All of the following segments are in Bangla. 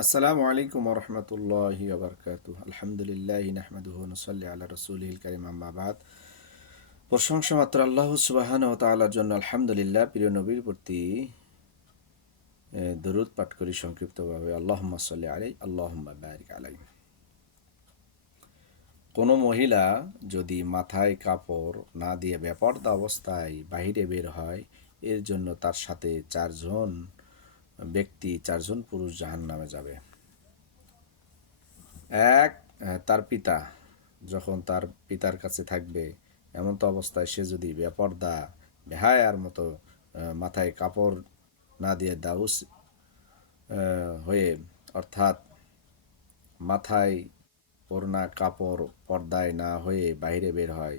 আসসালামু আলাইকুম রহমতুল্লাহি ওবরকাতুহ। আলহামদুলিল্লাহ নাহমাদুহু ওয়া নুসাল্লি আলা রাসূলিহিল কারীম, আম্মা বাদ। প্রশংসা মাত্র আল্লাহ সুবহানাহু ওয়া তাআলার জন্য। আলহামদুলিল্লাহ। প্রিয় নবীর প্রতি দরুদ পাঠ করি সংক্ষিপ্তভাবে। আল্লাহুম্মা সাল্লি আলাইহি আল্লাহুম্মা বারিক আলাইহি। কোনো মহিলা যদি মাথায় কাপড় না দিয়ে বেপরদা অবস্থায় বাহিরে বের হয়, এর জন্য তার সাথে চারজন পুরুষ জাহান্নামে যাবে। এক, তার পিতা, যখন তার পিতার কাছে থাকবে এমন তো অবস্থায় সে যদি বেপরদা বেহায়ার মতো মাথায় কাপড় না দিয়ে দাউস হয়ে, অর্থাৎ মাথায় ওড়না কাপড় পর্দায় না হয়ে বাইরে বের হয়,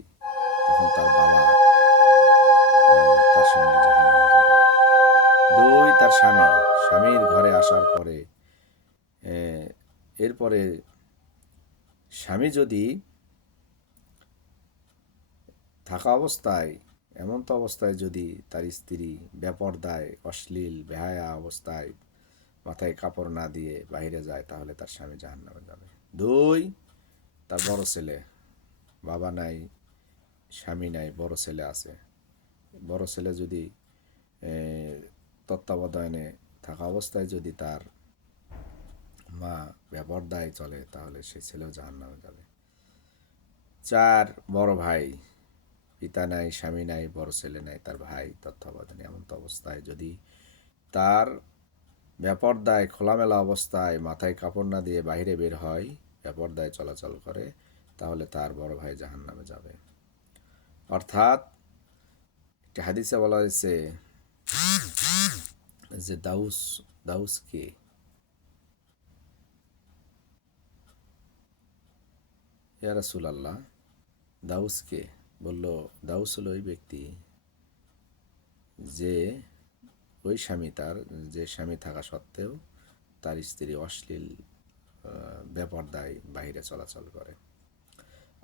তখন তার বাবা তার সঙ্গে জাহান্নামে যাবে। দুই, তার স্বামীর ঘরে আসার পরে এরপরে স্বামী যদি থাকা অবস্থায় এমন তো অবস্থায় যদি তার স্ত্রী বেপরদায় অশ্লীল বেহায়া অবস্থায় মাথায় কাপড় না দিয়ে বাইরে যায়, তাহলে তার স্বামী জাহান্নামে যাবে। দুই, তার বড় ছেলে, বাবা নাই, স্বামী নাই, বড় ছেলে আছে। বড় ছেলে যদি তত্ত্বাবধানে থাকা অবস্থায় যদি তার মা বেপরদায় চলে, তাহলে সেই ছেলেও জাহান্নামে যাবে। চার, বড় ভাই, পিতা নাই, স্বামী নাই, বড় ছেলে নাই, তার ভাই তত্ত্বাবধানে। এমন তো অবস্থায় যদি তার বেপরদায় খোলামেলা অবস্থায় মাথায় কাপড় না দিয়ে বাইরে বের হয়, বেপরদায় চলাচল করে, তাহলে তার বড় ভাই জাহান্নামে যাবে। অর্থাৎ একটা হাদিসে বলা হয়েছে যে দাউস কে? ইয়া রাসূলুল্লাহ, দাউস কে? বলল, দাউস হলো ওই ব্যক্তি যে যে স্বামী থাকা সত্ত্বেও তার স্ত্রী অশ্লীল বেপরদায় বাইরে চলাচল করে।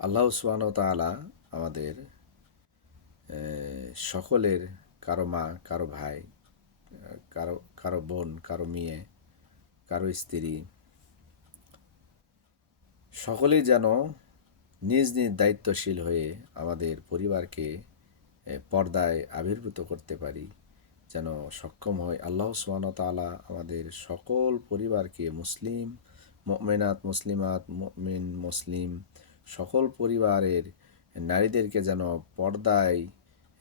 আল্লাহ সুবহানাহু ওয়া তাআলা আমাদের সকলের, কারো মা, কারো ভাই, কারো কারো বোন, কারো মেয়ে, কারো স্ত্রী, সকলেই যেন নিজ নিজ দায়িত্বশীল হয়ে আমাদের পরিবারকে পর্দায় আবির্ভূত করতে পারি, যেন সক্ষম হয়। আল্লাহ সুবহানাহু ওয়া তাআলা আমাদের সকল পরিবারকে মুসলিম, মুমিনাত, মুসলিমাত, মুমিন, মুসলিম সকল পরিবারের নারীদেরকে যেন পর্দায়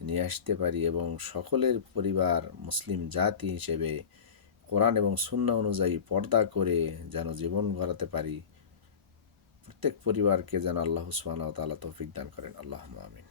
নিয়ে আসতে পারি এবং সকলের পরিবার মুসলিম জাতি হিসেবে কোরআন এবং সুন্নাহ অনুযায়ী পর্দা করে যেন জীবন গড়াতে পারি। প্রত্যেক পরিবারকে যেন আল্লাহ সুবহানাহু ওয়া তাআলা তৌফিক দান করেন। আল্লাহুম্মা আমিন।